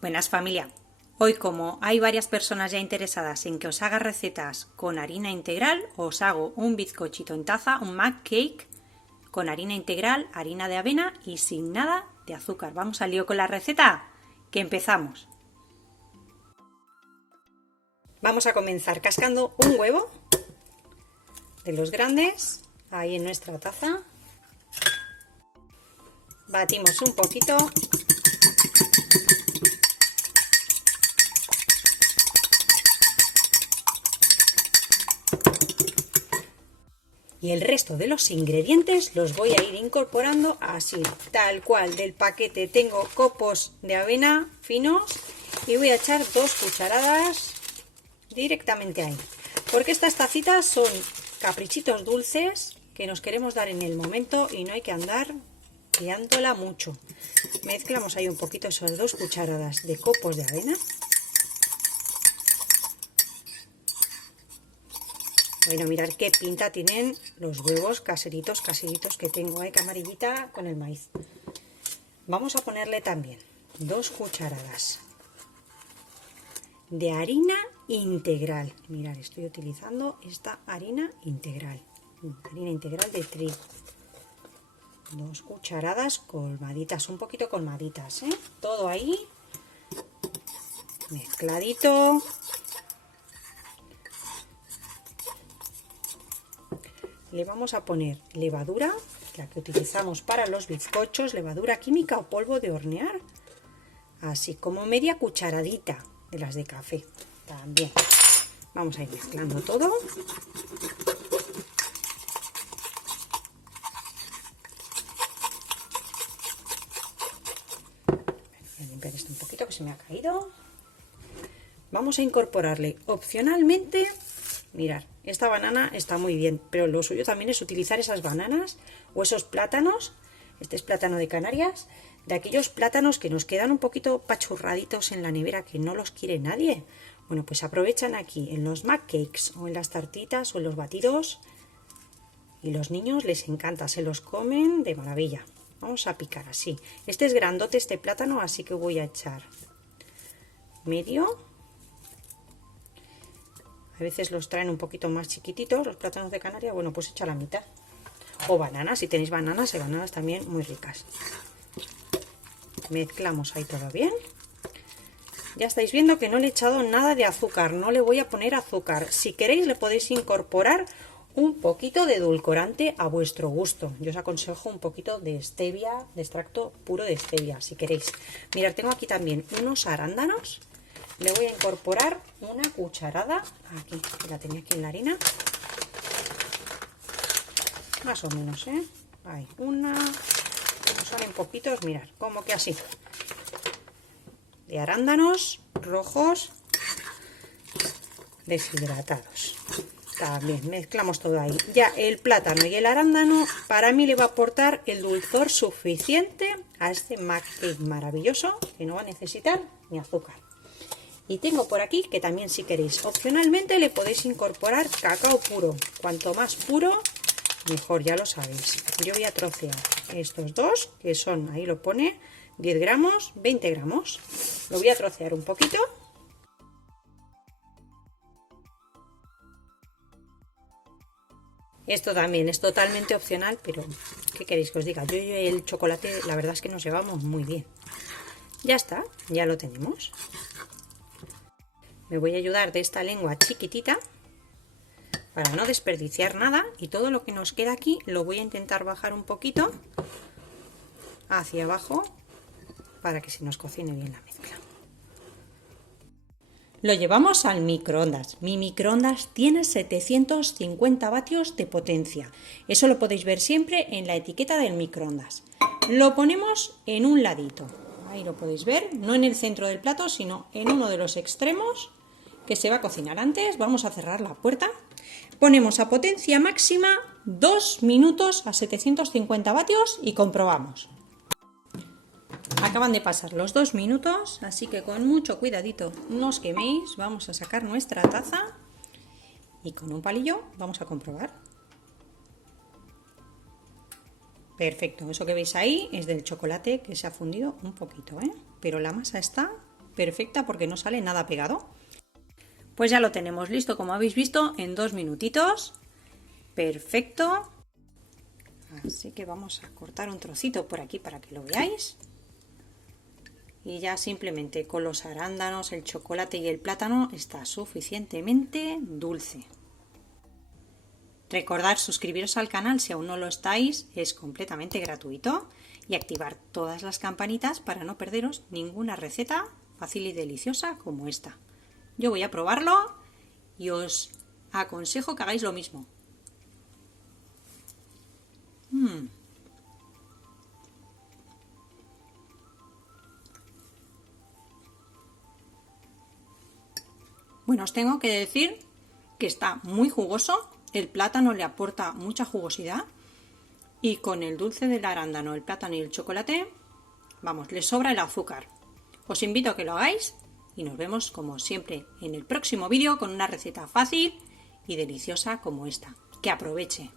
Buenas familia, hoy como hay varias personas ya interesadas en que os haga recetas con harina integral, os hago un bizcochito en taza, un mug cake con harina integral, harina de avena y sin nada de azúcar. Vamos al lío con la receta, que empezamos. Vamos a comenzar cascando un huevo de los grandes ahí en nuestra taza. Batimos un poquito. Y el resto de los ingredientes los voy a ir incorporando así, tal cual. Del paquete tengo copos de avena finos y voy a echar 2 cucharadas directamente ahí. Porque estas tacitas son caprichitos dulces que nos queremos dar en el momento y no hay que andar liándola mucho. Mezclamos ahí un poquito esas 2 cucharadas de copos de avena. Bueno, mirad qué pinta tienen los huevos caseritos que tengo, que amarillita con el maíz. Vamos a ponerle también 2 cucharadas de harina integral. Mirad, estoy utilizando esta harina integral de trigo. 2 cucharadas colmaditas, un poquito colmaditas, todo ahí mezcladito. Le vamos a poner levadura, la que utilizamos para los bizcochos, levadura química o polvo de hornear, así como media cucharadita de las de café también. Vamos a ir mezclando todo. Voy a limpiar esto un poquito que se me ha caído. Vamos a incorporarle opcionalmente, mirad, esta banana está muy bien, pero lo suyo también es utilizar esas bananas o esos plátanos. Este es plátano de Canarias, de aquellos plátanos que nos quedan un poquito pachurraditos en la nevera, que no los quiere nadie. Bueno, pues aprovechan aquí en los mug cakes o en las tartitas o en los batidos, y los niños les encanta, se los comen de maravilla. Vamos a picar así. Este es grandote, este plátano, así que voy a echar medio. A veces los traen un poquito más chiquititos los plátanos de Canarias. Bueno, pues echa la mitad. O bananas, si tenéis bananas, hay bananas también muy ricas. Mezclamos ahí todo bien. Ya estáis viendo que no le he echado nada de azúcar, no le voy a poner azúcar. Si queréis le podéis incorporar un poquito de edulcorante a vuestro gusto. Yo os aconsejo un poquito de stevia, de extracto puro de stevia, si queréis. Mirad, tengo aquí también unos arándanos. Le voy a incorporar una cucharada, aquí, que la tenía aquí en la harina. Más o menos, Ahí, una. Nos salen poquitos, mirad, como que así. De arándanos rojos deshidratados. También mezclamos todo ahí. Ya el plátano y el arándano para mí le va a aportar el dulzor suficiente a este mug cake maravilloso, que no va a necesitar ni azúcar. Y tengo por aquí que también, si queréis, opcionalmente le podéis incorporar cacao puro. Cuanto más puro, mejor, ya lo sabéis. Yo voy a trocear estos dos, que son, ahí lo pone, 10 gramos, 20 gramos. Lo voy a trocear un poquito. Esto también es totalmente opcional, pero ¿qué queréis que os diga? Yo y el chocolate, la verdad es que nos llevamos muy bien. Ya está, ya lo tenemos. Me voy a ayudar de esta lengua chiquitita para no desperdiciar nada, y todo lo que nos queda aquí lo voy a intentar bajar un poquito hacia abajo para que se nos cocine bien la mezcla. Lo llevamos al microondas. Mi microondas tiene 750 vatios de potencia. Eso lo podéis ver siempre en la etiqueta del microondas. Lo ponemos en un ladito. Ahí lo podéis ver, no en el centro del plato, sino en uno de los extremos, que se va a cocinar antes. Vamos a cerrar la puerta. Ponemos a potencia máxima 2 minutos a 750 vatios y comprobamos. Acaban de pasar los 2 minutos, así que con mucho cuidadito no os queméis. Vamos a sacar nuestra taza y con un palillo vamos a comprobar. Perfecto, eso que veis ahí es del chocolate que se ha fundido un poquito, pero la masa está perfecta porque no sale nada pegado. Pues ya lo tenemos listo, como habéis visto, en 2 minutitos. Perfecto. Así que vamos a cortar un trocito por aquí para que lo veáis. Y ya simplemente con los arándanos, el chocolate y el plátano está suficientemente dulce. Recordad suscribiros al canal si aún no lo estáis, es completamente gratuito, y activar todas las campanitas para no perderos ninguna receta fácil y deliciosa como esta. Yo voy a probarlo y os aconsejo que hagáis lo mismo. Bueno, os tengo que decir que está muy jugoso, el plátano le aporta mucha jugosidad y con el dulce del arándano, el plátano y el chocolate, vamos, le sobra el azúcar. Os invito a que lo hagáis y nos vemos como siempre en el próximo vídeo con una receta fácil y deliciosa como esta. ¡Que aproveche!